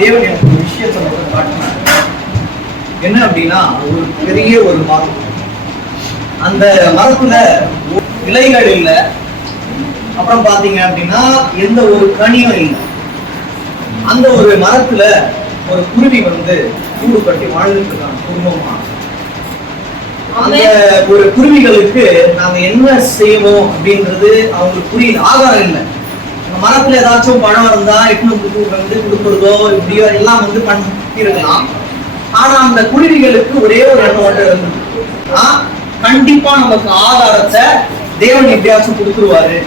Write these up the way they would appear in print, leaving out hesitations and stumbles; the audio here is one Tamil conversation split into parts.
தேவன் எனக்கு ஒரு விஷயத்தை மட்டும் காட்டினார். என்ன அப்படின்னா, ஒரு பெரிய ஒரு மரம், அந்த மரத்துல இலைகள் இல்லை, அப்புறம் பாத்தீங்க அப்படின்னா எந்த ஒரு கனியும் இல்லை. அந்த ஒரு மரத்துல ஒரு குருவி வந்து கூடு கட்டி வாழ்ந்துட்டு இருக்காங்க குடும்பமா. அந்த ஒரு குருவிகளுக்கு நாங்க என்ன செய்வோம் அப்படின்றது அவங்களுக்கு புரியல. ஆதாரம் இல்லை. மரத்துல ஏதாச்சும் பழம் இருந்தா எட்டு வந்து கொடுக்குறதோ இப்படியோ எல்லாம் வந்து பண்ணிருக்கலாம். ஆனா அந்த குருவிகளுக்கு ஒரே ஒரு எண்ணம் மட்டும் இருந்தது, கண்டிப்பா நமக்கு ஆதாரத்தை தேவன் எப்படியாச்சும் கொடுத்துருவாரு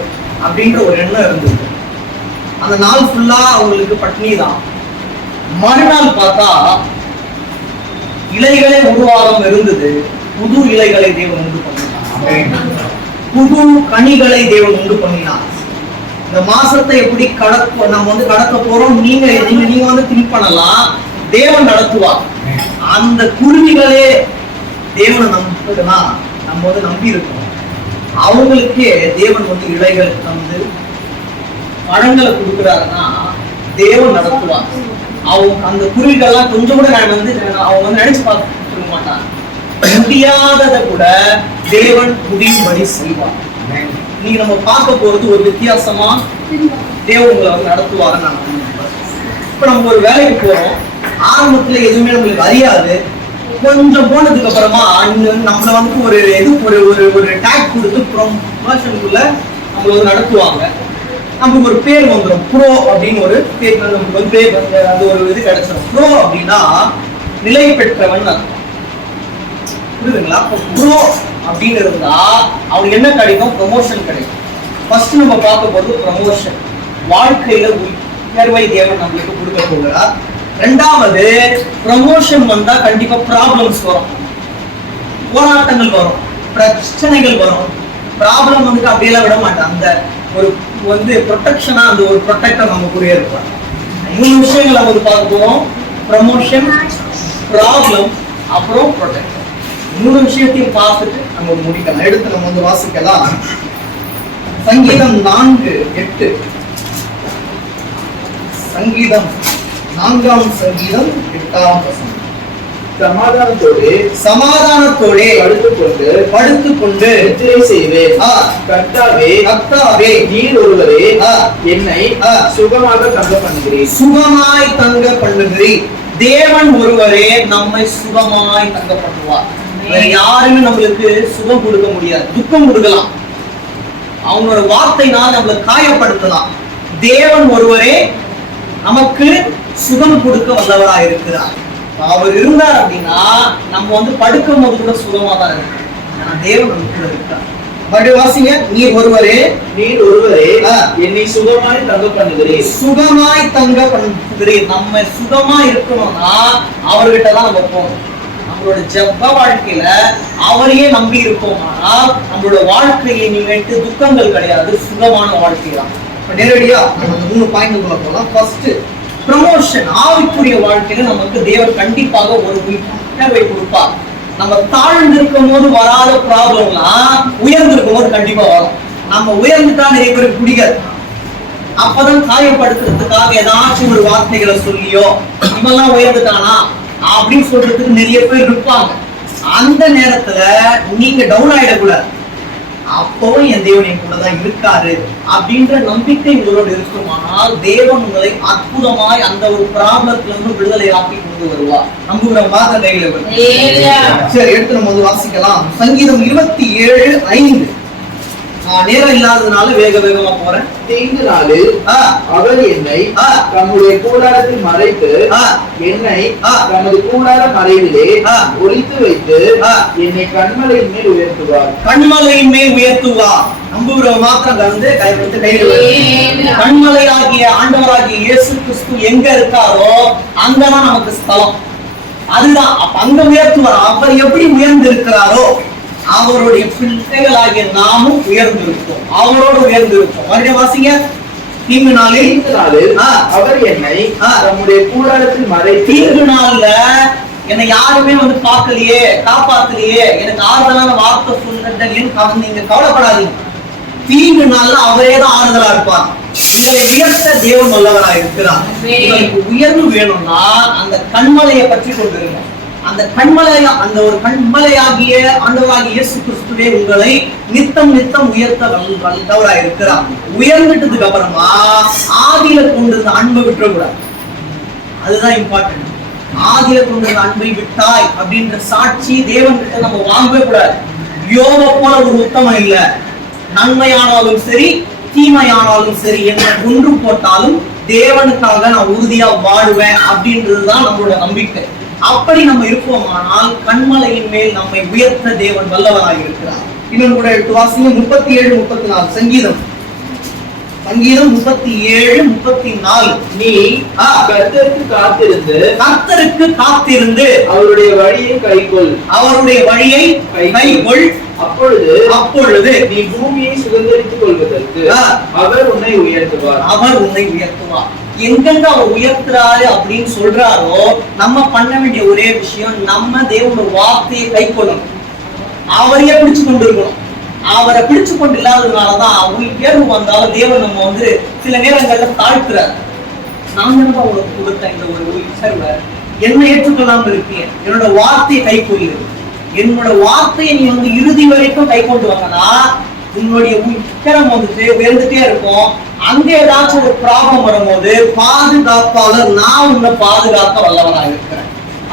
அப்படின்ற ஒரு எண்ணம் இருந்தது. அந்த நாள் ஃபுல்லா அவங்களுக்கு பட்னி தான். மறுநாள் பார்த்தா இலைகளே உருவாகம் இருந்தது. புது இலைகளை தேவன் உண்டு பண்ணினார், புது கனிகளை தேவன் உண்டு பண்ணினார். இந்த மாசத்தை எப்படி நம்ம வந்து கடக்க போறோம், நீங்க வந்து திங்க் பண்ணலாம். தேவன் நடத்துவார். அந்த குருவிகளே தேவனை நம்புனா நம்ம வந்து நம்பி இருக்கோம். அவங்களுக்கே தேவன் வந்து இலைகள் தந்து பழங்களை கொடுக்குறாருன்னா தேவன் நடத்துவார். அவங்க அந்த குருவிகள்லாம் கொஞ்சம் கூட வந்து அவங்க வந்து நினைச்சு பார்க்க மாட்டாங்க. முடியாததை கூட தேவன் முடியும்படி செய்வார். நீங்க நம்ம பார்க்க போறது ஒரு வித்தியாசமா தேவன் உங்களை வந்து நடத்துவாருன்னு நான் நம்புறேன். இப்ப நம்ம ஒரு வேலைக்கு போறோம், ஆரம்பத்துல எதுவுமே நம்மளுக்கு அறியாது. கொஞ்சம் போனதுக்கு அப்புறமா நம்மள வந்து ஒரு டேக் கொடுத்து ப்ரொமோஷனுக்குள்ள நம்மள வந்து நடத்துவாங்க. நமக்கு ஒரு பேர் வந்துடும், ப்ரோ அப்படின்னு ஒரு பேர். நமக்கு வந்து பேர் வந்து அது ஒரு இது கிடைச்சிடும். ப்ரோ அப்படின்னா நிலை பெற்றவன் அர்த்தம், புரியுதுங்களா? ப்ரோ அப்படின்னு இருந்தா அவனுக்கு என்ன கிடைக்கும்? ப்ரமோஷன் கிடைக்கும். ஃபர்ஸ்ட் நம்ம பார்க்க போறது ப்ரமோஷன். வாழ்க்கையில உயர்வை தேவன் நம்மளுக்கு கொடுக்க போகிறார். ரெண்டாவது, ப்ரமோஷன் வந்தா கண்டிப்பா ப்ராப்ளம்ஸ் வரும், போராட்டங்கள் வரும், பிரச்சனைகள் வரும். ப்ராப்ளம் வந்துட்டு அப்படியெல்லாம் விட மாட்டான். அந்த ஒரு வந்து ப்ரொடெக்ஷனா அந்த ஒரு ப்ரொடெக்டர் நம்ம கூட இருப்பாங்க. 3 விஷயங்கள் நம்ம பார்க்க போறோம்: ப்ரமோஷன், ப்ராப்ளம், அப்புறம் ப்ரொடெக்டர். 3 விஷயத்தையும் பார்த்துட்டு நம்ம முடிக்கலாம். எடுத்து நம்ம வந்து வாசிக்கலாம். சங்கீதம் 4:8. சங்கீதம் 4ஆம் சங்கீதம் 8ஆம் வசனம். சமாதானத்தோடே படுத்துக்கொண்டு நித்திரை செய்வேன். கர்த்தாவே, நீர் ஒருவரே என்னை சுகமாக தங்க பண்ணுகிறீர். சுகமாய் தங்க பண்ணுகிறீர். தேவன் ஒருவரே நம்மை சுகமாய் தங்க பண்ணுவார். வேற யாருமே நம்மளுக்கு சுகம் கொடுக்க முடியாது. துக்கம் கொடுக்கலாம், அவங்களோட வார்த்தைனால் நம்மளை காயப்படுத்தலாம். தேவன் ஒருவரே நமக்கு சுகம் கொடுக்க வல்லவராக இருக்கிறார். அவர் இருந்தார் அப்படின்னா நம்ம வந்து படுக்கும் போது கூட சுகமா தான் இருக்கு. தேவன் நம்ம கூட இருக்கிறார். மறுபடியும் வாசிங்க. நீர் ஒருவரே என்னை சுகமாய் தங்க பண்ணுகிறீர். சுகமாய் தங்க பண்ணுகிறீர். நம்ம சுகமா இருக்கணும்னா அவர்கிட்டதான் நம்ம போகணும். நம்மளோட ஜெப வாழ்க்கையில அவரையே நம்பி இருப்போம்னா நம்மளோட வாழ்க்கையை நீங்க துக்கங்கள் கிடையாது, சுகமான வாழ்க்கை தான். நேரடியா நம்ம 3 பாயிண்ட் போலாம். First, promotion. ஆவிக்குரிய வாழ்க்கையில நமக்கு தேவன் கண்டிப்பாக ஒரு உயர்வை கொடுப்பார். நம்ம தாழ்ந்து இருக்கும் போது வராத ப்ராப்ளம்லாம் உயர்ந்து இருக்கும் போது கண்டிப்பா வரும். நம்ம உயர்ந்துட்டா நிறைய பேருக்கு பிடிக்காது. அப்பதான் காயப்படுத்துறதுக்காக ஏதாச்சும் ஒரு வார்த்தைகளை சொல்லியோ இவெல்லாம் உயர்ந்துட்டானா அப்படின்னு சொல்றதுக்கு நிறைய பேர் இருப்பாங்க. அந்த நேரத்துல நீங்க டவுன் ஆயிடக்கூடாது. அப்பவும் என் தேவன் என் கூட தான் இருக்காரு அப்படின்ற நம்பிக்கை உங்களோட இருக்குமானால் தேவன் உங்களை அற்புதமாய் அந்த ஒரு ப்ராப்ளத்துல இருந்து விடுதலை ஆக்கி கொண்டு வருவார். நம்புகிற மாத கையில. சரி, எடுத்து நம்ம வந்து வாசிக்கலாம். சங்கீதம் 27:5. நான் நேரம் இல்லாததுனால வேகமா போறேன். தீங்கு நாளில் அவர் என்னை தம்முடைய கூடாரத்தில் மறைத்து என்னை தமது கூடார மறைவிலே ஒளித்து வைத்து என்னை கண்மலையின் மேல் உயர்த்துவார். கண்மலையின் மேல் உயர்த்துவார். நம்புகிற மாத்திரம் வந்து கையில் கண்மலை ஆகிய ஆண்டவராகிய இயேசு கிறிஸ்து எங்க இருக்காரோ அங்கதான் நமக்கு ஸ்தலம். அதுதான் அங்க உயர்த்துவார். அவர் எப்படி உயர்ந்து இருக்கிறாரோ அவருடைய பிள்ளைகளாகிய நாமும் உயர்ந்திருப்போம், அவரோடு உயர்ந்திருப்போம். மறுபடியும் வாசிங்க. தீங்கு நாளில் அவர் என்னை தம்முடைய கூடாரத்தில் மறை. தீங்கு நாள்ல என்னை யாருமே வந்து பார்க்கலையே, காப்பாத்தலையே, எனக்கு ஆறுதலான வார்த்தை சொல்றேன்னு நீங்க கவலைப்படாதீங்க. தீங்கு நாள்ல அவரே தான் ஆறுதலா இருப்பார். உங்களை உயர்த்த தேவன் வல்லவராக இருக்கிறார். உங்களுக்கு உயர்வு வேணும்னா அந்த கண்மலையை பற்றி கொண்டிருங்க. அந்த கண்மலையா, அந்த ஒரு கண்மலையாகிய ஆண்டவராகிய இயேசு கிறிஸ்துவே உங்களை நித்தம் நித்தம் உயர்த்த வல்லவராக இருக்கிறார். உயர்ந்துட்டதுக்கு அப்புறமா ஆதியில கொண்டிருந்த அன்பை விட்டுறக்கூடாது. அதுதான் இம்பார்ட்டன்ட். ஆதியில கொண்டிருந்த அன்பை விட்டாய் அப்படின்ற சாட்சி தேவன் கிட்ட நம்ம வாங்கவே கூடாது. யோபை போல ஒரு உத்தமம் இல்ல. நன்மையானாலும் சரி தீமையானாலும் சரி, என்ன ஒன்று போட்டாலும் தேவனுக்காக நான் உறுதியா வாழ்வேன் அப்படின்றதுதான் நம்மளோட நம்பிக்கை. அப்படி நம்ம இருப்போமானால் கண்மலையின் மேல் நம்மை உயர்த்த தேவன் வல்லவராக இருக்கிறார். இன்னும் கூட எடுத்து வாசிங்க 37, 34 சங்கீதம் 37:34. நீ கர்த்தருக்கு காத்திருந்து அவருடைய வழியை கைக்கொள், அப்பொழுது நீ பூமியை சுதந்தரித்துக் கொள்வதற்கு அவர் உன்னை உயர்த்துவார். எங்கெங்க அவர் உயர்த்துறாரு அப்படின்னு சொல்றாரோ நம்ம பண்ண வேண்டிய ஒரே விஷயம், நம்ம தேவனோட வார்த்தையை கைக்கொள்ளணும். அவரையே பிடிச்சு கொண்டு இருக்கணும். அவரை பிடிச்சு கொண்டு இல்லாததுனாலதான் உயர்வு வந்தாலும் தேவன் நம்ம சில நேரங்கள்ல தாழ்த்துறாரு. நான் தானப்பா உனக்கு கொடுத்த இந்த ஒரு உயர்வை என்ன ஏற்றுக்கொள்ளாம இருக்கேன், என்னோட வார்த்தையை கைக்கொள்ளு. என்னோட வார்த்தையை நீ இறுதி வரைக்கும் கை கொண்டு வந்தனா உன்னுடைய உயரம் உயர்ந்துட்டே இருக்கும். அங்க ஏதாச்சும் ஒரு ப்ராப்ளம் வரும்போது பாதுகாப்பாளர் நான் உன்னை பாதுகாக்க வல்லவராக இருக்கிறேன்.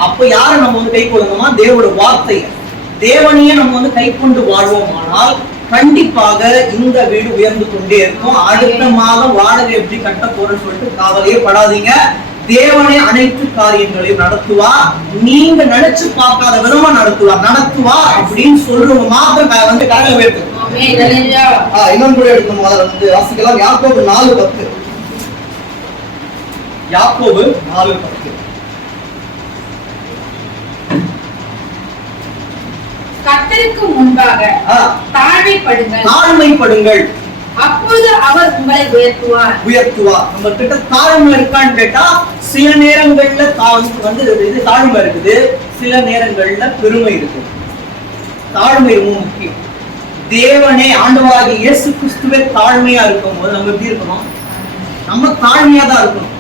அப்ப யாரை நம்ம கை கொள்ளணுமா? தேவனோட வார்த்தையை, தேவனையே நம்ம கை கொண்டு வாழ்வோமானால் கண்டிப்பாக இந்த வீடு உயர்ந்து கொண்டே இருக்கும். அடுத்த மாதம் வாடகை எப்படி கட்ட போறேன்னு சொல்லிட்டு கவலையே படாதீங்க. தேவனே அனைத்து காரியங்களையும் நடத்துவா. நீங்க நினைச்சு பார்க்காத விதமா நடத்துவா அப்படின்னு சொல்றவங்க மாத்திரம் கரங்களை உயர்த்து. இன்னொன்று கூட எடுக்கும் வாசிக்கலாம். யாக்கோபு 4:10. யாக்கோபு 4:10. கர்த்தருக்கு முன்பாக தாழ்மைப்படுங்கள், அப்போது அவர் உங்களை உயர்த்துவார். நம்ம கிட்ட தாழ்மை இருக்கான்னு கேட்டா சில நேரங்கள்ல இது தாழ்மை இருக்குது, சில நேரங்கள்ல பெருமை இருக்குது. தாழ்மை ரொம்ப முக்கியம். தேவனே ஆண்டவராகிய இயேசு கிறிஸ்துவே தாழ்மையா இருக்கும் போது நம்ம எப்படி இருக்கணும்? நம்ம தாழ்மையா தான் இருக்கணும்.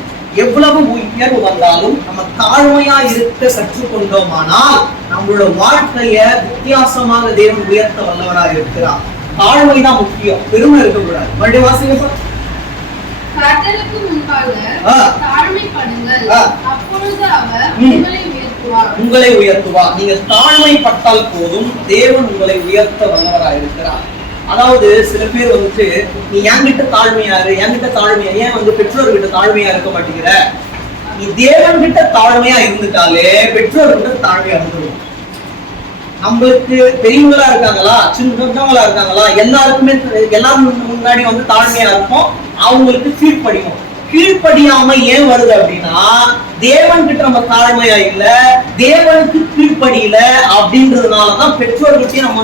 எவ்வளவு உயர்வு வந்தாலும் நம்ம தாழ்மையா இருக்க கற்றுக்கொண்டோமானால் நம்மளோட வாழ்க்கைய வித்தியாசமாக தேவன் உயர்த்த வல்லவராக இருக்கிறார். தாழ்மைதான் முக்கியம், பெருமை இருக்கக்கூடாது. மறுபடியும் வாசிங்க. கர்த்தருக்கு முன்பாக தாழ்மைப்படுங்கள், அப்பொழுது அவர் உங்களை உயர்த்துவார். நீங்க தாழ்மைப்பட்டால் போதும் தேவன் உங்களை உயர்த்த வல்லவராக இருக்கிறார். அதாவது சில பேர் நீ என்கிட்ட தாழ்மையாரு, என்கிட்ட தாழ்மையா, ஏன் பெற்றோர்கிட்ட தாழ்மையா இருக்க மாட்டேங்கிற? நீ தேவன் கிட்ட தாழ்மையா இருந்துட்டாலே பெற்றோர்கிட்ட தாழ்மையா இருந்துடும். நம்மளுக்கு பெரியவங்களா இருக்காங்களா, சின்னவங்களா இருக்காங்களா, எல்லாரும் முன்னாடி தாழ்மையா இருக்கும். அவங்களுக்கு கீழ்ப்படியும். கீழ்ப்படியாம ஏன் வருது அப்படின்னா தேவன் கிட்ட நம்ம தாழ்மையா இல்ல, தேவனுக்கு கீழ்ப்படியில அப்படின்றதுனாலதான் பெற்றோர்கிட்டயும் நம்ம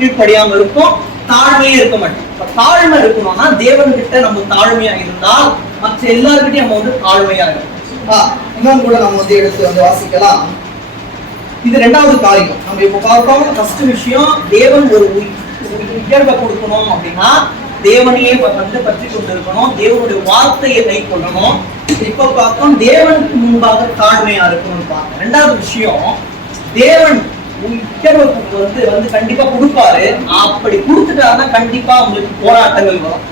கீழ்ப்படியாம இருக்கும், தாழ்மையே இருக்க மாட்டோம். தாழ்மை இருக்கணும்னா தேவன் கிட்ட நம்ம தாழ்மையா இருந்தால் மற்ற எல்லாருக்கிட்டையும் நம்ம தாழ்மையா இருக்கும். இன்னும் கூட நம்ம எடுத்து வாசிக்கலாம். இது 2வது காரியம். நம்ம இப்ப பார்த்தோம். ஃபர்ஸ்ட் விஷயம், தேவன் ஒரு உயர்வை கொடுக்கணும் அப்படின்னா தேவனையே பற்றி கொண்டிருக்கணும், தேவனுடைய வார்த்தையை கை கொள்ளணும். இப்ப பார்த்தோம் தேவனுக்கு முன்பாக தாழ்மையா இருக்கணும்னு பார்த்தோம். 2வது விஷயம், தேவன் உயர்வை கண்டிப்பா கொடுப்பாரு. அப்படி கொடுத்துட்டாருன்னா கண்டிப்பா உங்களுக்கு போராட்டங்கள் வரும்,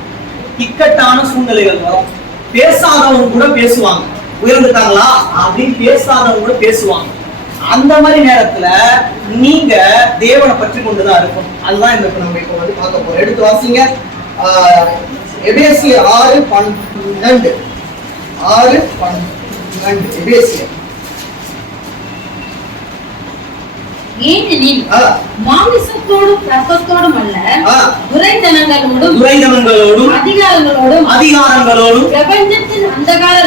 இக்கட்டான சூழ்நிலைகள் வரும். பேசாதவங்க கூட பேசுவாங்க, உயர்ந்துட்டாங்களா அப்படின்னு பேசாதவங்க கூட பேசுவாங்க. அந்த மாதிரி நேரத்துல நீங்க தேவனை பற்றி கொண்டுதான் இருக்கும். அதுதான் இந்த நம்ம இப்ப பார்க்க போறோம். எடுத்து வாசிங்க. எபேசியர் 6:12. 6:12 எபேசியர். ஏனெனில் மாமிசத்தோடும் இரத்தத்தோடும் அல்ல, துரைத்தனங்களோடும் அதிகாரங்களோடும் பிரபஞ்சத்தின் அந்தகார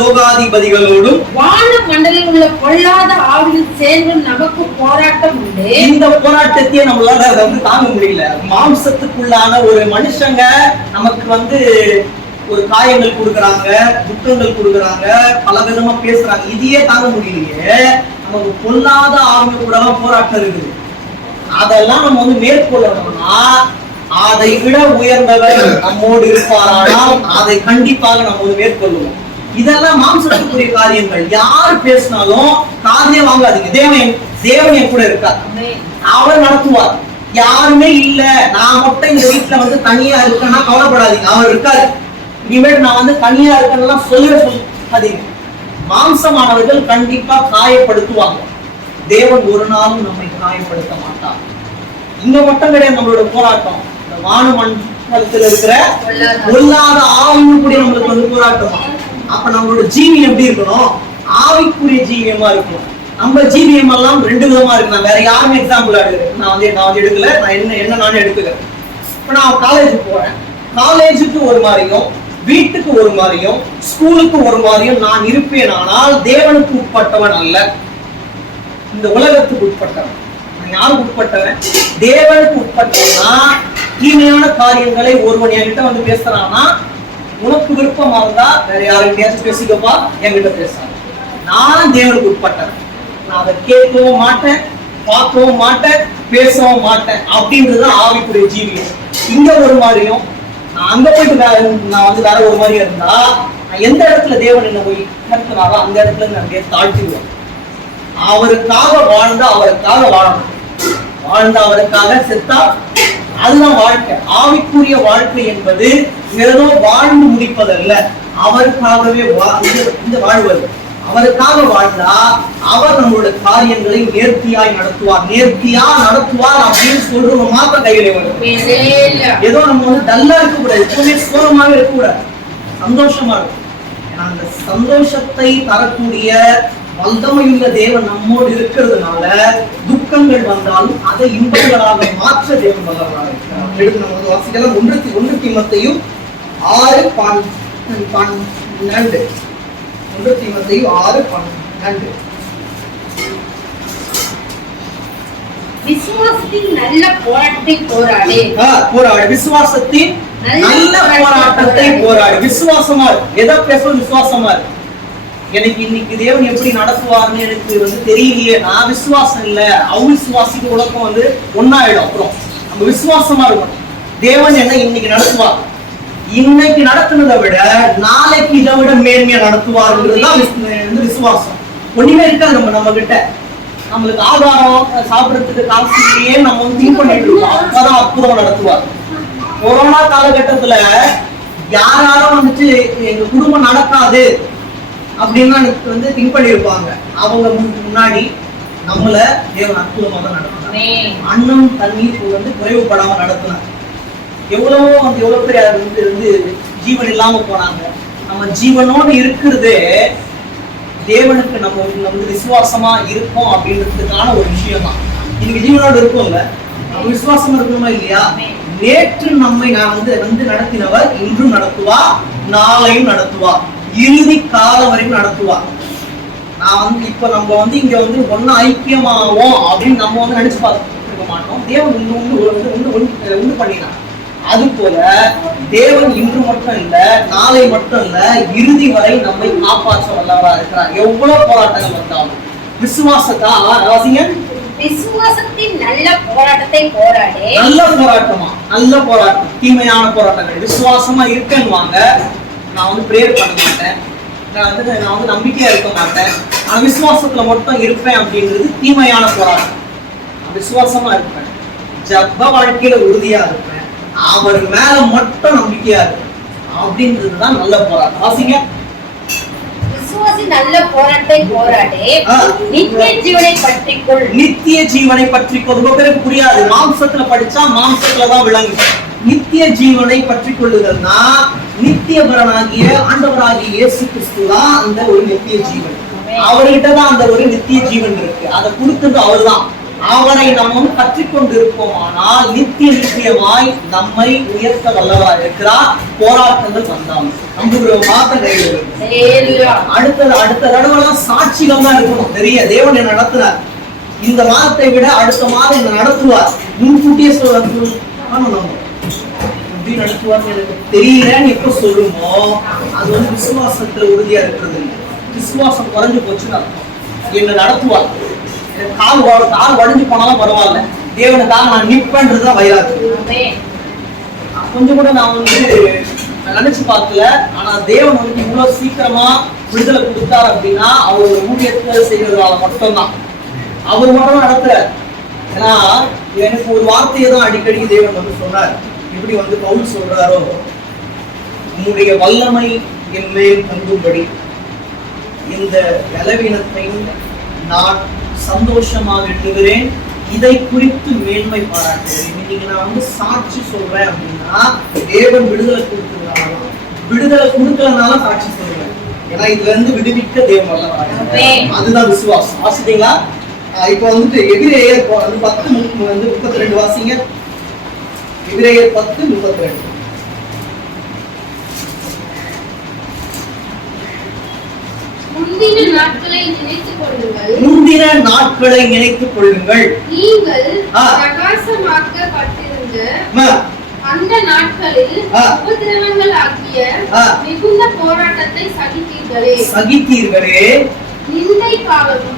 லோகாதிபதிகளோடும் வான மண்டலில் உள்ள பொல்லாத ஆவியின் சேர்ந்து நமக்கு போராட்டம் உண்டு. இந்த போராட்டத்தையே நம்மளால தாங்க முடியல. மாம்சத்துக்குள்ளான ஒரு மனுஷங்க நமக்கு ஒரு காயங்கள் கொடுக்குறாங்க, துக்கங்கள் கொடுக்குறாங்க, பல விதமா பேசுறாங்க. இதையே தாங்க முடியலையே. நமக்கு பொல்லாத ஆவிய கூட போராட்டம் இருக்குது. அதெல்லாம் நம்ம மேற்கொள்ளணும்னா அதை விட உயர்ந்தவர் நம்மோடு இருப்பாரானால் அதை கண்டிப்பாக நம்ம மேற்கொள்ளுவோம். இதெல்லாம் மாம்சத்துக்குரிய காரியங்கள். யார் பேசினாலும் காதலே வாங்காதீங்க. தேவன் என் கூட இருக்கார், அவர் நடத்துவார். யாருமே இல்ல, நான் மட்டும் இந்த வீட்டுல வந்து தனியா இருக்கேன்னா கவலைப்படாதீங்க, அவர் இருக்காரு. இனிமேல் நான் வந்து தனியா இருக்கேன்னா சொல்லாதீங்க. மாம்சமானவர்கள் கண்டிப்பா காயப்படுத்துவாங்க. தேவன் ஒரு நாளும் நம்மை காயப்படுத்த மாட்டார். இங்க மட்டும் கிடையாது நம்மளோட போராட்டம். இந்த வான மண்டலத்துல இருக்கிற பொல்லாத ஆவியும் கூட நம்மளுக்கு வந்து போராட்டம். அப்ப நம்மளோட ஜீவியம் எப்படி இருக்கணும்? ஆவிக்குரிய ஜீவியமா இருக்கணும். நம்ம ஜீவியம் எல்லாம் ரெண்டு விதமா இருக்கு. நான் வேற யாருமே எக்ஸாம்பிள் நான் வந்து எடுக்கல. நான் என்ன நானே எடுத்துக்கிறேன். இப்ப நான் காலேஜுக்கு போறேன். காலேஜுக்கு ஒரு மாதிரியும், வீட்டுக்கு ஒரு மாதிரியும், ஸ்கூலுக்கு ஒரு மாதிரியும் நான் இருப்பேன். ஆனால் தேவனுக்கு உட்பட்டவன் அல்ல, இந்த உலகத்துக்கு உட்பட்டவன். நான் யாருக்கு உட்பட்டவன்? தேவனுக்கு உட்பட்டவனா. தீமையான காரியங்களை ஒருவன் என்கிட்ட வந்து பேசுறான்னா, உனக்கு விருப்பமா இருந்தா வேற யாருக்கிட்டையாச்சும் பேசிக்கப்பா, என்கிட்ட பேசுறாங்க. நான் தேவனுக்கு உட்பட்டவன். நான் அதை கேட்கவும் மாட்டேன், பார்க்கவும் மாட்டேன், பேசவும் மாட்டேன். அப்படின்றது ஆவிக்குரிய ஜீவியம். இங்க ஒரு மாதிரியும், நான் அங்க போயிட்டு நான் வந்து வேற ஒரு மாதிரியும் இருந்தா, நான் எந்த இடத்துல தேவன் என்ன போய் நடத்தினாரோ அந்த இடத்துல நான் தாழ்த்திடுவேன். அவருக்காக வாழ்ந்தா அவருக்காக வாழணும், வாழ்ந்தா அவருக்காக, செத்தா அதுதான் வாழ்க்கை. ஆவிக்குரிய வாழ்க்கை என்பது ஏதோ வாழ்ந்து முடிப்பதல்ல, அவருக்காகவே வாழ்வது. அவருக்காக வாழ்ந்தா அவர் நம்மளோட காரியங்களை நேர்த்தியாய் நடத்துவார். நேர்த்தியா நடத்துவார் அப்படின்னு சொல்ற மாத்திர கையில வரும். ஏதோ நம்ம வந்து டல்லா இருக்கக்கூடாது, எப்பவுமே சோகமாக இருக்கக்கூடாது, சந்தோஷமா இருக்கும். ஏன்னா அந்த சந்தோஷத்தை தரக்கூடிய வல்லமையுள்ள தேவன் நம்மோடு இருக்கிறதுனால துக்கங்கள் வந்தாலும் அதை இன்பங்களாக மாற்ற தேவன் வல்லவராக இருக்கிறார். எடுத்து நம்ம வந்து வாசிக்கலாம். 1 தீமோத்தேயு 6:12. 1 தீமோத்தேயு 6:12. விசுவாசத்தின் நல்ல போராட்டத்தை போராடு. விசுவாசத்தின் நல்ல போராட்டத்தை போராடு. விசுவாசமா எதை பேசும்? விசுவாசமா இருக்கு. எனக்கு இன்னைக்கு தேவன் எப்படி நடத்துவார்னு எனக்கு வந்து தெரியலையே, நான் விசுவாசம் இல்ல, அவிசுவாசிக்கு உலகம் வந்து ஒன்னாயிடும். அப்புறம் நம்ம விசுவாசமா இருக்கணும். தேவன் என்ன இன்னைக்கு நடத்துவார், இன்னைக்கு நடத்துனதை விட நாளைக்கு இதை விட மேன்மையா நடத்துவார்ன்றதுதான் விசுவாசம். ஒண்ணுமே இருக்காது நம்ம கிட்ட. நம்மளுக்கு ஆதாரம் சாப்பிடறதுக்கு காசுலயே நம்ம வந்து திங்க் பண்ணிட்டு இருக்கோம். அப்பதான் அற்புதம் நடத்துவார். கொரோனா காலகட்டத்துல யாரும் வந்துட்டு எங்க குடும்பம் நடக்காது அப்படின்னு வந்து திங்க் பண்ணிருப்பாங்க. அவங்க முன்னாடி நம்மள தேவன் அற்புதமா தான் நடத்தினார். அன்னம் தண்ணீர் வந்து குறைவுபடாம நடத்தினார். எவ்வளவு பேர் வந்து ஜீவன் இல்லாம போனாங்க. நம்ம ஜீவனோடு இருக்கிறதே தேவனுக்கு நம்ம வந்து விசுவாசமா இருக்கும் அப்படின்றதுக்கான ஒரு விஷயம் தான். இன்னைக்கு ஜீவனோடு இருக்கும்ல, நம்ம விசுவாசமா இருக்கணுமா இல்லையா? நேற்று நம்மை நான் வந்து நடத்தினவர் இன்றும் நடத்துவா, நாளையும் நடத்துவா, இறுதி காலம் வரைக்கும் நடத்துவா. நான் வந்து இப்ப நம்ம வந்து இங்க வந்து ஒன்னு ஐக்கியமாவோம் அப்படின்னு நம்ம வந்து நினைச்சு பார்த்துருக்க மாட்டோம். தேவன் உண்டு பண்ணினான். அது போல தேவன் இன்று மட்டும் இல்ல, நாளை மட்டும் இல்ல, இறுதி வரை நம்மை காப்பாற்ற வல்லவரா இருக்கிறார். எவ்வளவு போராட்டங்கள் வந்தாலும் விசுவாசத்தின் நல்ல போராட்டத்தை போராடு. நல்ல போராட்டமா? நல்ல போராட்டம், தீமையான போராட்டங்கள். விசுவாசமா இருக்கேன்னு வாங்க, நான் வந்து பிரேயர் பண்ண மாட்டேன், நான் வந்து நம்பிக்கையா இருக்க மாட்டேன், ஆனா விசுவாசத்துல மட்டும் இருப்பேன் அப்படிங்கிறது தீமையான போராட்டம். நான் விசுவாசமா இருப்பேன், ஜப வாழ்க்கையில உறுதியா இருப்பேன், அவர் மேல மட்டும் நம்பிக்கையா இருப்பேன் அப்படின்றதுதான் நல்ல போராட்டம். வாசிங்க. விசுவாசி நல்ல போராட்டத்தை போராடு, நித்திய ஜீவனை பற்றிக்கொள். நித்திய ஜீவனை பற்றிக்கொள். ரொம்ப பேருக்கு புரியாது. மாம்சத்துல படிச்சா மாம்சத்துலதான் விளங்கு. நித்திய ஜீவனை பற்றி கொள்ளுதல்னா நித்தியபரனாகிய ஆண்டவராகிய இயேசு கிறிஸ்து தான் அந்த ஒரு நித்திய ஜீவன். அவர்கிட்டதான் அந்த ஒரு நித்திய ஜீவன் இருக்கு. அதை கொடுத்தது அவர்தான். அவரை நம்ம பற்றி கொண்டு இருப்போமானால் நித்தியமாய் நம்மை உயர்த்த வல்லவா இருக்கிறார். போராட்டங்கள் வந்தாலும் நம்புகிற மாத்த கையில். அடுத்த தடவை சாட்சிகள் தான் இருக்கணும். நிறைய தேவன் என்ன நடத்துறார். இந்த மாதத்தை விட அடுத்த மாதம் என்ன நடத்துவார். முன்கூட்டியே சொல்லணும். எப்படி நடத்துவார்னு எனக்கு தெரியலன்னு எப்ப சொல்லுமோ அது வந்து விசுவாசத்துல உறுதியா இருக்கிறது இல்லை. விசுவாசம் குறைஞ்சு போச்சுன்னு என்ன நடத்துவார். கால் உடஞ்சு போனாலும் பரவாயில்ல, தேவனுக்காக நான் நிற்பேன்றதுதான் வைராக்கியம். கொஞ்சம் கூட நான் வந்து நினைச்சு பார்க்கல. ஆனா தேவன் வந்து இவ்வளவு சீக்கிரமா விடுதலை கொடுத்தார் அப்படின்னா அவரோட ஊழியத்தை செய்யறதால மட்டும்தான். அவர் மட்டும் நடத்துறார். ஏன்னா எனக்கு ஒரு வார்த்தையை தான் அடிக்கடி தேவன் வந்து சொன்னார். எப்படி வந்து பவுல் சொல்றாரோ, உன்னுடைய வல்லமை என் மேல் தங்கும்படி இந்த பலவீனத்தை நான் சந்தோஷமாக எண்ணுகிறேன், இதை குறித்து மேன்மை பாராட்டுகிறேன். இன்னைக்கு நான் வந்து சாட்சி சொல்றேன் அப்படின்னா தேவன் விடுதலை கொடுத்ததுனால, விடுதலை கொடுக்கலனால சாட்சி சொல்றேன். ஏன்னா இதுல இருந்து விடுவிக்க தேவன் வல்லவராக, அதுதான் விசுவாசம். வாசிட்டீங்களா? இப்ப வந்துட்டு எபிரேயர் 10:32 வாசிங்க. எபிரேயர் 10:32. முந்தின நாட்களை நினைத்துக் கொள்ளுங்கள். முந்தின நாட்களை நினைத்துக் கொள்ளுங்கள். நீங்கள் பிரகாசமாக்கப்பட்டிருந்த அந்த நாட்களில் உபத்திரவங்கள் ஆகிய மிகுந்த போராட்டத்தை சகித்தீர்களே. நிந்தை காலும்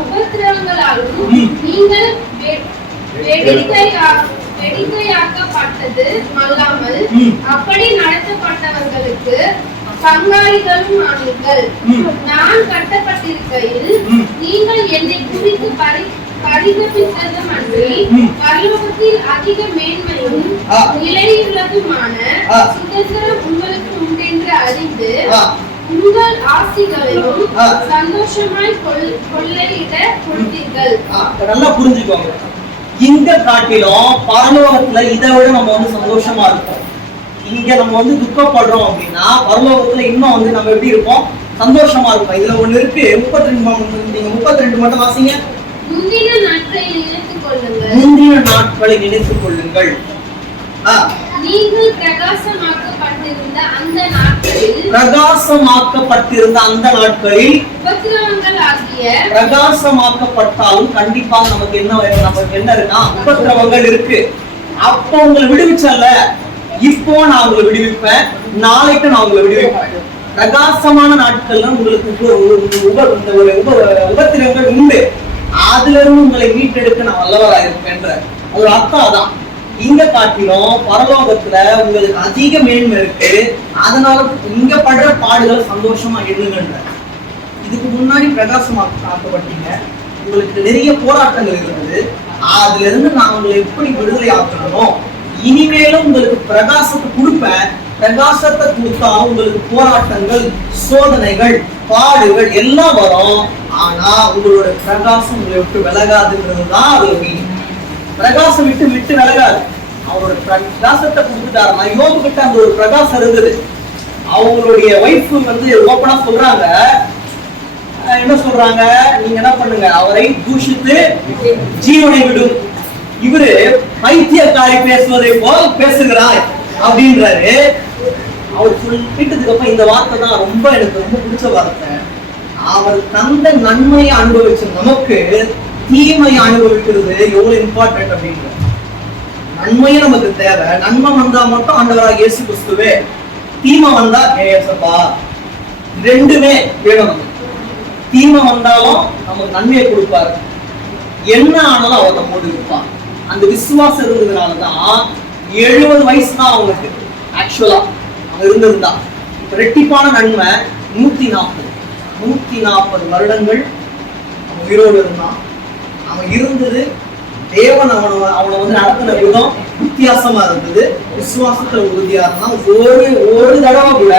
உபத்திரவங்களாலும் நீங்கள் வெடிக்கையாக்கப்பட்டது அல்லாமல் அப்படி நடத்தப்பட்டவர்களுக்கு பங்காளிகளும் ஆனீர்கள். நான் கட்டப்பட்டிருக்கையில் நீங்கள் என்னை குறித்து பரிதபித்ததும் அன்றி பரலோகத்தில் அதிக மேன்மையும் நிலையுள்ளதுமான சுதந்திரம் உங்களுக்கு உண்டென்று அறிந்து உங்கள் ஆசிகளையும் சந்தோஷமாய் கொள்ளையிட கொடுத்தீர்கள். நல்லா புரிஞ்சுக்கோங்க. இந்த காட்டிலும் பரலோகத்துல இதை விட நம்ம வந்து சந்தோஷமா இருப்போம். இங்க நம்ம வந்து துக்கப்படுறோம் அப்படின்னா பரலோகத்துல இன்னும் வந்து நம்ம எப்படி இருப்போம்? சந்தோஷமா இருப்போம். இதுல ஒண்ணு இருக்கு. 32 நீங்க 32 மட்டும் வாசிங்க. முந்தின நாட்களை நினைத்துக் கொள்ளுங்கள். முந்தின நாட்களை நினைத்துக் கொள்ளுங்கள். நீங்கள் பிரகாசமாக்கப்பட்டிருந்த அந்த நாட்களில் உபத்திரவங்கள் ஆகிய பிரகாசமாக்கப்பட்டாலும் கண்டிப்பா நமக்கு என்ன இருக்குன்னா உபத்திரவங்கள் இருக்கு. அப்போ உங்களை விடுவிச்சல்ல, இப்போ நான் உங்களை விடுவிப்பேன், நாளைக்கு நான் உங்களை விடுவிப்பேன். பிரகாசமான நாட்கள்ல உங்களுக்கு ஒரு உபத்திரவங்கள் உண்டு. அதுல இருந்து உங்களை மீட்டெடுக்க நான் வல்லவரா இருப்பேன்ற ஒரு அர்த்தம் அதான். இங்க காட்டிலும் பரலோகத்துல உங்களுக்கு அதிக மேன்மை இருக்கு. அதனால இங்க படுற பாடுகள் சந்தோஷமா எண்ணுங்கன்ற. இதுக்கு முன்னாடி பிரகாசமாக்கப்பட்டீங்க, உங்களுக்கு நிறைய போராட்டங்கள் இருந்தது. அதுல இருந்து நான் உங்களை எப்படி விடுதலை ஆக்கணும், இனிமேலும் உங்களுக்கு பிரகாசத்தை கொடுப்பேன். பிரகாசத்தை கொடுத்தா உங்களுக்கு போராட்டங்கள், சோதனைகள், பாடுகள் எல்லாம் வரும். ஆனா உங்களோட பிரகாசம் உங்களை விட்டு விலகாதுங்கிறது தான் அது மீனிங். பிரகாசம் விட்டு விலகாது. அவரோட பிரகாசத்தை கொடுத்துட்டாருன்னா, யோபு கிட்ட அந்த ஒரு பிரகாசம் இருந்தது. அவங்களுடைய ஒய்ஃப் வந்து ஓப்பனா சொல்றாங்க, என்ன சொல்றாங்க, நீங்க என்ன பண்ணுங்க, அவரை தூஷித்து ஜீவனை விடும். இவரு பைத்தியக்காரி பேசுவதை போல் பேசுகிறாய் அப்படின்றாரு. அவர் சொல்லிட்டதுக்கு அப்புறம் இந்த வார்த்தை தான் எனக்கு ரொம்ப பிடிச்ச வார்த்தை. அவர் தந்த நன்மையை அனுபவிச்ச நமக்கு தீமையை அனுபவிக்கிறது எவ்வளவு இம்பார்ட்டன்ட் அப்படின்ற. நன்மையே நமக்கு தேவை. நன்மை வந்தா மட்டும் ஆண்டவராக இயேசு கிறிஸ்துவே, தீமை வந்தா ஏசப்பா, ரெண்டுமே வேணும். தீமை வந்தாலும் நமக்கு நன்மையை கொடுப்பாரு, என்ன ஆனாலும் அவர் நம்மோடு இருப்பார். அந்த விசுவாசம் இருந்ததுனாலதான் 70 வயசு தான் அவங்களுக்கு ஆக்சுவலா அவங்க இருந்திருந்தா. ரெட்டிப்பான நன்மை 140 வருடங்கள் அவன் உயிரோடு இருந்தான். அவன் இருந்தது, தேவன் அவனை வந்து நடத்தின விதம் வித்தியாசமா இருந்தது. விசுவாசத்துல உறுதியா இருந்தான். ஒரு தடவை கூட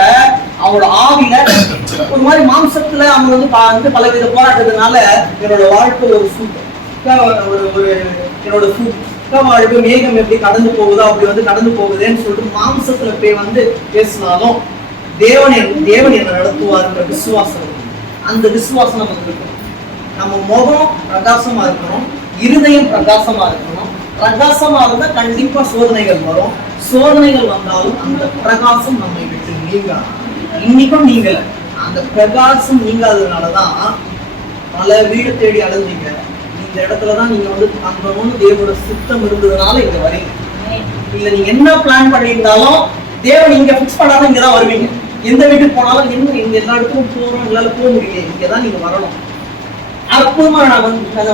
அவனோட ஆவில ஒரு மாதிரி மாம்சத்துல அவங்க வந்து பலவித போராட்டத்தினால என்னோட வாழ்க்கை ஒரு என்னோட வாழ்க்கை மேகம் எப்படி கடந்து போகுதோ அப்படி வந்து கடந்து போகுதுன்னு சொல்லிட்டு மாம்சத்துல போய் வந்து பேசினாலும் தேவன் என்ன நடத்துவாருன்ற விசுவாசம், அந்த விசுவாசம் நமக்கு இருக்கணும். நம்ம முகம் பிரகாசமா இருக்கணும், இருதயம் பிரகாசமா இருக்கணும். பிரகாசமா இருந்தா கண்டிப்பா சோதனைகள் வரும். சோதனைகள் வந்தாலும் அந்த பிரகாசம் நம்மை விட்டு நீங்காது. இன்னைக்கும் நீங்கல, அந்த பிரகாசம் நீங்காததுனாலதான் பல வீடு தேடி அலைஞ்சீங்க. இந்த இடத்துலதான் நீங்க வந்து தங்கணும்னு தேவனோட சித்தம் இருந்ததுனால இங்க வரீங்க. இல்ல நீங்க என்ன பிளான் பண்ணியிருந்தாலும் தேவன் இங்க பிக்ஸ் பண்ணாலும் இங்கதான் வருவீங்க. எந்த வீட்டுக்கு போனாலும் என்ன இங்க எல்லா இடத்துக்கும் போறோம், எங்களால போக முடியல, இங்கதான் நீங்க வரணும். அற்புதமா நான்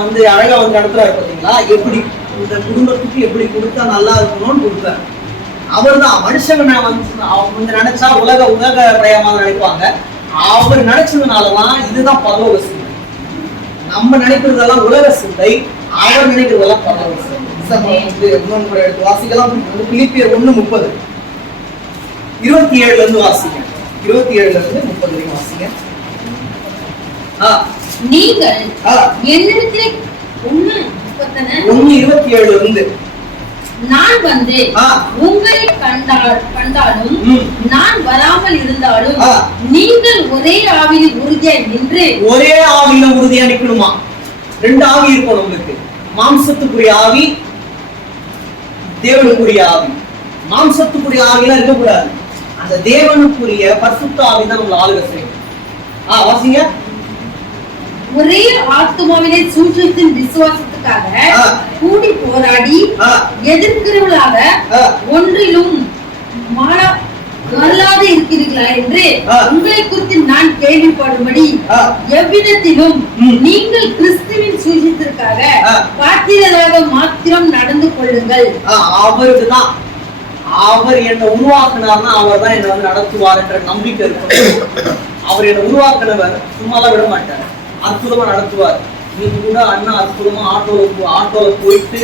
வந்து அழகா வந்து நடத்துறாரு பாத்தீங்களா, எப்படி இந்த குடும்பத்துக்கு எப்படி கொடுத்தா நல்லா இருக்கணும்னு கொடுத்தாரு. அவர் தான் மனுஷங்க அவங்க நினைச்சா உலக பிரயமா நினைப்பாங்க. அவர் நினைச்சதுனாலதான் இதுதான் பரலோக சிந்தை. நம்ம நினைக்கிறதெல்லாம் உலக சிந்தை, அவர் நினைக்கிறதெல்லாம் பரலோக சிந்தை. வாசிக்கலாம். பிலிப்பியர் 1:30 27 இருந்து வாசிங்க. 27 இருந்து 30 வரைக்கும் வாசிங்க. நீங்கள் என்னிடத்திலே 1:27 இருந்து நான் வந்து உங்களை கண்டாலும் நான் வராமல் இருந்தாலும் நீங்கள் ஒரே ஆவியில் உறுதியாய் நின்று. ஒரே ஆவியில உறுதியா நிக்கணுமா? 2 ஆவி இருக்கும் நம்மளுக்கு. மாம்சத்துக்குரிய ஆவி, தேவனுக்குரிய ஆவி. மாம்சத்துக்குரிய ஆவிலாம் இருக்கக்கூடாது. அந்த தேவனுக்குரிய பரிசுத்த ஆவி தான் நம்மள ஆளுகை செய்யும். வாசிங்க. ஒரே ஆத்துமாவிலே சுவிசேஷத்தின் விசுவாசத்துக்காக கூடி போராடி எதிர்க்கிறவர்களாக ஒன்றிலும் வரலாறு இருக்கிறீர்களா என்று உங்களை குறித்து நான் கேள்விப்படும்படி எவ்விதத்திலும் நீங்கள் கிறிஸ்துவின் சுவிசேஷத்திற்காக பாத்திரராக மாத்திரம் நடந்து கொள்ளுங்கள். அவருக்குதான் அவர் என்னை உருவாக்குனார்னா அவர் தான் என்னை வந்து நடத்துவார் என்ற நம்பிக்கை இருக்கு. அவர் என்னை உருவாக்குனவர் சும்மாதான் விட மாட்டார், அற்புதமா நடத்துவார். நீங்க கூட அண்ணா அற்புதமா ஆட்டோல போயிட்டு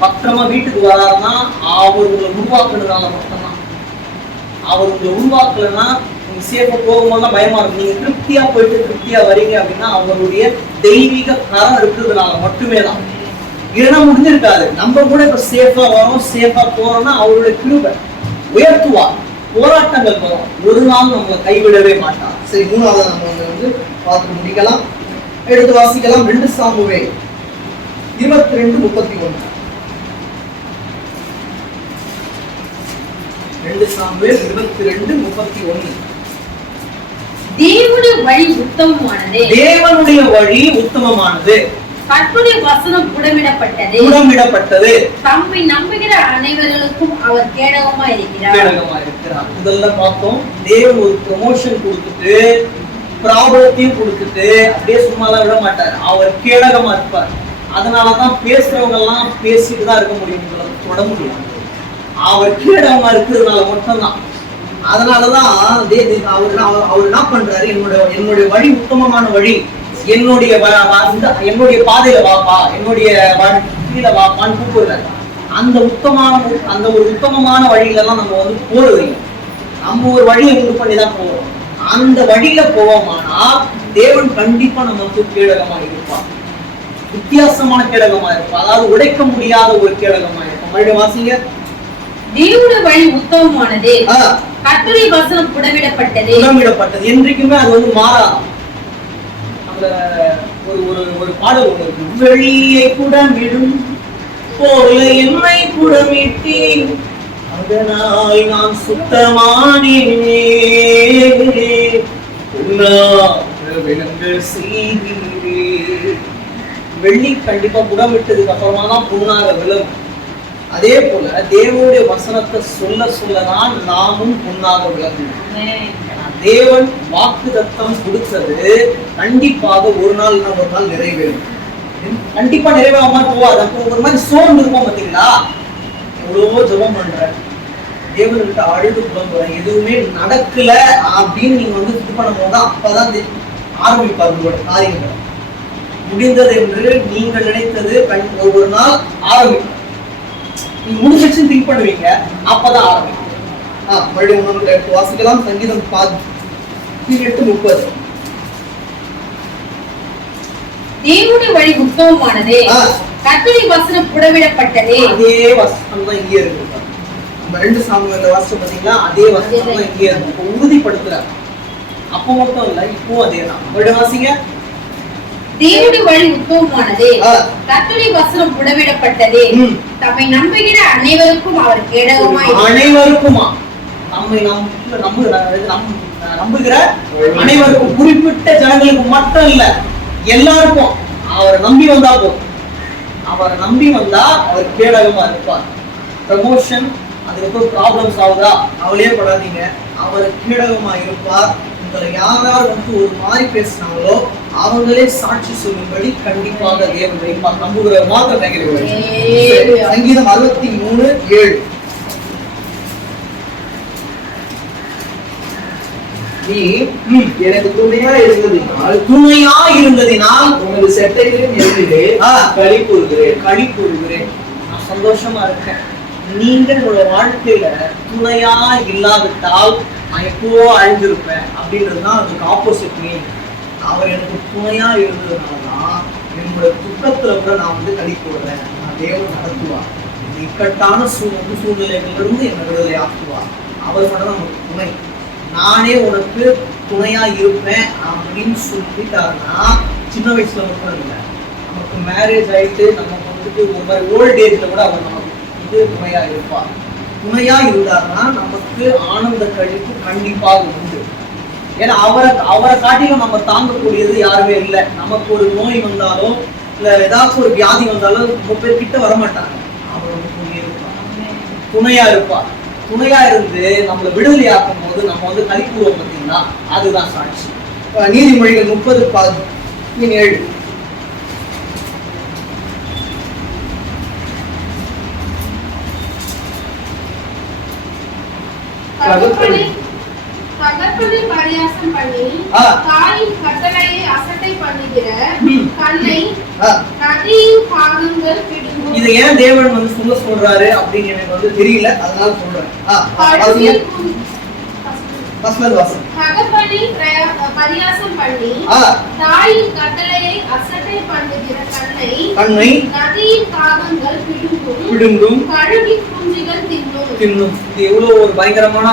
பத்திரமா வீட்டுக்கு வராருன்னா அவர் உங்களை உருவாக்குனதால மட்டும்தான். அவர் உங்களை உருவாக்கலன்னா நீங்க சேஃபா போகும்போதுதான் பயமா இருக்கும். நீங்க திருப்தியா போயிட்டு திருப்தியா வரீங்க அப்படின்னா அவருடைய தெய்வீக கரம் இருக்கிறதுனால மட்டுமே தான். இல்லைன்னா முடிஞ்சிருக்காது. நம்ம கூட இப்ப சேஃபா வரோம், சேஃபா போறோம்னா அவருடைய கிருபை உயர்த்துவார். போராட்டங்கள் வரும், ஒரு நாள் நம்மளை கைவிடவே மாட்டார். சரி, 3வது நம்ம வந்து பார்த்து முடிக்கலாம். எடுத்து வாசிக்கலாம். 2 சாமுவேல் 22:31. 2 சாமுவேல் 22:31. தேவனுடைய வழி உத்தமமானது. தேவனுடைய வழி உத்தமமானது. கர்த்தருடைய வசனம் புடமிடப்பட்டது. தம்மை நம்புகிற அனைவருக்கும் அவர் கேடகமா இருக்கிறார். இதெல்லாம் பார்த்தோம். தேவன் ஒரு ப்ரமோஷன் கொடுத்துட்டு ப்ராபலத்தையும் கொடுத்துட்டு அப்படியே சும்மாலாம் விட மாட்டார். அவர் கேடகமா இருப்பார். அதனாலதான் பேசுறவங்க எல்லாம் பேசிட்டு தான் இருக்க முடியும், தொட முடியும். அவர் கேடகமா இருக்கிறதுனால மட்டும்தான். அதனாலதான் அவர் என்ன பண்றாரு, என்னுடைய வழி உத்தமமான வழி, என்னுடைய பாதையில வாப்பா, என்னுடைய கீழே வாப்பான்னு கூப்பிடுறாரு. அந்த ஒரு உத்தமமான வழியில எல்லாம் நம்ம வந்து போறது. நம்ம ஒரு வழியை உண்டு பண்ணிதான் போறோம். அந்த வழியில போவோமானா தேவன் கண்டிப்பா நமக்கு கேடகமா இருப்பார். வித்தியாசமான கேடகமா இருப்பார். அதாவது உடைக்க முடியாத ஒரு கேடகமா இருக்கும். மறுபடியும் வாசிங்க. தேவனுடைய வழி உத்தமமானது, கர்த்தருடைய வசனம் புடமிடப்பட்டது. என்றைக்குமே அது வந்து மாறாது. ஒரு பாடல் ஒன்று இருக்கு. வெளியை குடமிடும் போல என்னை குடமிட்டி அதனால் நான் சுத்தமானேன். வெள்ளி கண்டிப்பா குடமிட்டதுக்கு அப்புறமா தான் புண்ணாக விழும். அதே போல தேவனுடைய வசனத்தை சொல்லதான் நாமும் புண்ணாக விளங்கணும். தேவன் வாக்குத்தத்தம் கொடுத்தது கண்டிப்பாக ஒரு நாள் நிறைவேறும். கண்டிப்பா நிறைவேறாம போவாது. அப்போ ஒரு மாதிரி சோர்ந்து இருக்கும். பார்த்தீங்களா, எவ்வளவோ ஜெபம் பண்ற, தேவன்கிட்ட அழுது புலம்புறேன், எதுவுமே நடக்கல அப்படின்னு நீங்க வந்து இது பண்ணும் போதுதான் அப்பதான் ஆரம்பிப்பார் உங்களோட காரியங்கள். முடிந்தது என்று நீங்கள் நினைத்தது ஒவ்வொரு நாள் ஆரம்பிக்கும். நீங்க முடிச்சிருச்சுன்னு திங்க் பண்ணுவீங்க, அப்பதான் ஆரம்பிக்கும். மறுபடியும் வாசிக்கலாம். சங்கீதம் 18:30. தேவனுடைய வழி உத்தமமானது, கர்த்தருடைய வசனம் புடமிடப்பட்டது. அதே வசனம் தான் இங்கே இருக்கு. நம்ம 2 சாமுவேல் வாசிச்சோம் பாத்தீங்களா, அதே வசனம் தான் இங்கே இருக்கு. உறுதிப்படுத்துறார். அப்போ மட்டும் இல்ல, இப்போ அதே தான். மறுபடியும் வாசிங்க. தேவனுடைய வழி உத்தமமானது, கர்த்தருடைய வசனம் புடமிடப்பட்டது. தம்மை நம்புகிற அனைவருக்கும் அவர் கேடகமா இருக்கிறார். அனைவருக்குமா? நம்மை நம்புகிற அனைவருக்கும், குறிப்பிட்ட ஜனங்களுக்கு மட்டும் இல்ல, எல்லாருக்கும். அவரை நம்பி வந்தா போதும். அவரை நம்பி வந்தா அவர் கேடகமா இருப்பார். ப்ரமோஷன், அதுக்கப்புறம் ப்ராப்ளம்ஸ் ஆகுதா, அவளே படாதீங்க. அவர் கேடகமா இருப்பார். உங்களை யாராவது வந்து ஒரு மாதிரி பேசினாங்களோ அவங்களே சாட்சி சொல்லும்படி கண்டிப்பாக தேவன் வைப்பார். நம்புகிற மாத்திரம் நினைக்கிறேன். சங்கீதம் 63:7. நீ எனக்கு துணையா இருந்ததினால் உனது செட்டைகளின் எதிரிலே களி கூறுகிறேன். நான் சந்தோஷமா இருக்கேன். நீங்க என்னோட வாழ்க்கையில துணையா இல்லாவிட்டால் நான் எப்போ அழிஞ்சிருப்பேன் அப்படின்றதுதான் அதுக்கு ஆப்போசிட் மீன். அவர் எனக்கு துணையா இருந்ததுனாலதான் என்னோட துக்கத்துல கூட நான் வந்து களி கூறுறேன். நான் தேவன் நடத்துவார். இக்கட்டான சூழ்நிலைகளிலிருந்து என்னை விடுதலை ஆக்குவார். அவர் மட்டும் நமக்கு துணை. நானே உனக்கு துணையா இருப்பேன் அப்படின்னு சொல்லிட்டாருன்னா சின்ன வயசுல மட்டும் இல்லை, நமக்கு மேரேஜ் ஆயிட்டு நமக்கு வந்துட்டு ஒரு மாதிரி ஓல்ட் ஏஜ்ல கூட அவர் நமக்கு வந்து துணையா இருப்பார். துணையா இருந்தாருன்னா நமக்கு ஆனந்த கழிப்பு கண்டிப்பாக உண்டு. ஏன்னா அவரை காட்டிலும் நம்ம தாங்கக்கூடியது யாருமே இல்லை. நமக்கு ஒரு நோய் வந்தாலும் இல்ல ஏதாச்சும் ஒரு வியாதி வந்தாலும் ரொம்ப பேர் கிட்ட வரமாட்டாங்க. அவர் நமக்கு இருப்பார், துணையா இருப்பார். துணையா இருந்து நம்மளை விடுதலை ஆக்கும் போது நம்ம வந்து களிக்கூறுவோம் பார்த்தீங்கன்னா அதுதான் சாட்சி. நீதிமொழிகள் 30:17. தகப்பனை பரியாசம் பண்ணி தாயின் கட்டளையை அசட்டை பண்ணுகிற கண்ணை நதியின் காகங்கள் பிடுங்கும். இதை ஏன் தேவன் வந்து சொல்றாரு அப்படின்னு எனக்கு வந்து தெரியல, அதனால சொல்றேன். தகப்பனை பரியாசம் பண்ணி தாயின் கட்டளையை அசட்டை பண்ணுகிற கண்ணை நதியின் காகங்கள் பிடுங்கும், கழுகி குஞ்சுகள் தின்னும். இது எவ்வளவு ஒரு பயங்கரமான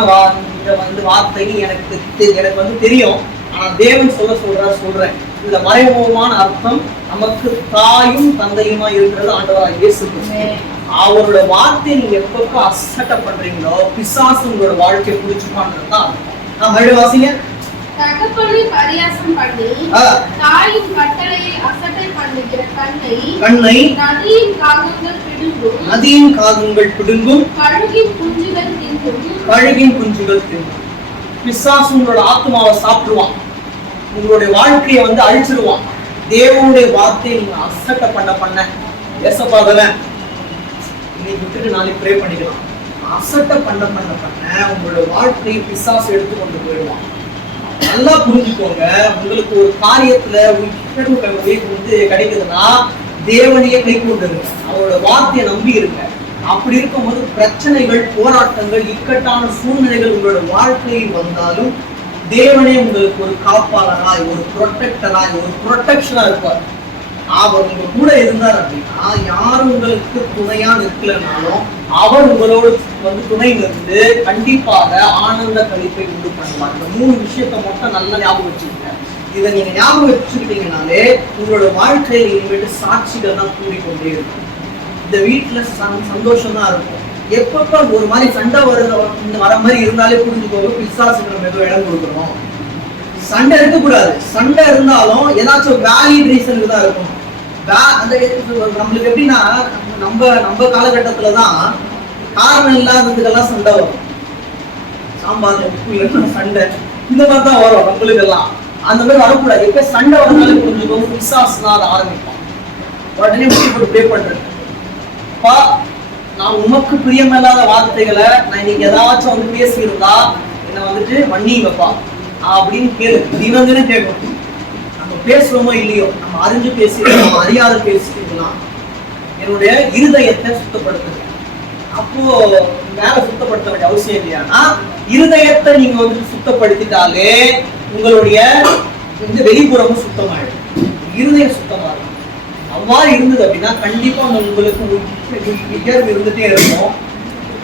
வார்த்தை எனக்கு வந்து தெரியும். ஆனா தேவன் சொல்றேன். இந்த மறைமுகமான அர்த்தம் நமக்கு தாயும் தந்தையுமா இருக்கிறது ஆண்டவராகிய இயேசு கிறிஸ்து. அவரோட வார்த்தையை நீங்க எப்பப்ப அசட்டை பண்றீங்களோ பிசாசு உங்களோட வாழ்க்கையை புடிச்சுப்பான்றதுதான் வாசிங்க. தகப்பனை பரியாசம் பண்ணி தாயின் கட்டளையை அசட்டை பண்ணுகிற கண்ணை நதியின் காகங்கள் பிடுங்கும், கழுகின் குஞ்சுகள் தின்னும். பிசாசு உங்களோட ஆத்மாவை சாப்பிடுவான், உங்களுடைய வாழ்க்கையை வந்து அழிச்சிருவான். தேவனுடைய வார்த்தையை நீங்க அசட்டை பண்ண ஏசப்பாதல இன்னைக்கு விட்டுட்டு நாளைக்கு ப்ரே பண்ணிக்கலாம். அசட்டை பண்ண உங்களோட வாழ்க்கையை பிசாசு எடுத்துக்கொண்டு போயிடுவான். நல்லா புரிஞ்சுக்கோங்க. உங்களுக்கு ஒரு காரியத்துல வந்து கிடைக்குதுன்னா தேவனையே கை கொண்டுருங்க, அவரோட வார்த்தையை நம்பி இருங்க. அப்படி இருக்கும்போது பிரச்சனைகள், போராட்டங்கள், இக்கட்டான சூழ்நிலைகள் உங்களோட வாழ்க்கையில் வந்தாலும் தேவனே உங்களுக்கு ஒரு காப்பாளராய், ஒரு ப்ரொடெக்டராய், ஒரு ப்ரொடெக்ஷனா இருப்பார். அவர் உங்க கூட இருந்தார் அப்படின்னா யாரும் உங்களுக்கு துணையா நிற்கலனாலும் அவர் உங்களோட வந்து துணை நின்று கண்டிப்பாக ஆனந்த கழிப்பை உண்டு பண்ணுவார். இந்த 3 விஷயத்தை மட்டும் நல்லா ஞாபகம் வச்சுக்கோங்க. இதை நீங்க ஞாபகம் வச்சுக்கிட்டீங்கனாலே உங்களோட வாழ்க்கையில் இனிமேட்டு சாட்சிகள் தான் கூடிக்கொண்டே இருக்கும். இந்த வீட்டுல சந்தோஷம் தான் இருக்கும். எப்பப்ப ஒரு மாதிரி சண்டை வர மாதிரி இருந்தாலே புரிஞ்சுக்கோங்க, பிசாசுக்கு நம்ம ஏதோ இடம் கொடுக்கணும். சண்டை இருக்கக்கூடாது. சண்டை இருந்தாலும் ஏதாச்சும் வேலிட் ரீசனுக்கு தான் இருக்கும். நம்மளுக்கு எப்படின்னா நம்ம காலகட்டத்துலதான் காரணம் இல்லாததுக்கெல்லாம் சண்டை வரும். சாம்பார்ல உப்பு இல்லைன்னா சண்டை, இந்த மாதிரி தான் வரும் நம்மளுக்கு எல்லாம். அந்த மாதிரி வரக்கூடாது. எப்ப சண்டை வந்தாலே புரிஞ்சுக்கோங்க, பிசாசு தான் அதை ஆரம்பிப்பான். உடனே ப்ரே பண்றேன், நான் உமக்கு பிரியமில்லாத வார்த்தைகளை நான் இன்னைக்கு ஏதாச்சும் வந்து பேசியிருந்தா என்ன வந்துட்டு மன்னிங்கப்பா அப்படின்னு கேளு. தினம் கேட்கணும். நம்ம பேசுறோமோ இல்லையோ, நம்ம அறிஞ்சு பேசிக்கலாம், நம்ம அறியாத பேசிக்கலாம். என்னுடைய இருதயத்தை சுத்தப்படுத்துங்க. அப்போ மேல சுத்தப்படுத்த வேண்டிய அவசியம் இல்லையானா இருதயத்தை நீங்க வந்து சுத்தப்படுத்திட்டாலே உங்களுடைய இந்த வெளிப்புறமும் சுத்தமாயிடும், இருதயம் சுத்தமா இருக்கும். அவ்வாறு இருந்தது அப்படின்னா கண்டிப்பா உங்களுக்கு இருந்துட்டே இருக்கும்.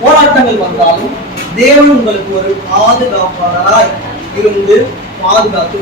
போராட்டங்கள் வந்தாலும் தேவன் உங்களுக்கு ஒரு பாதுகாப்பாளராய் இருந்து பாதுகாத்து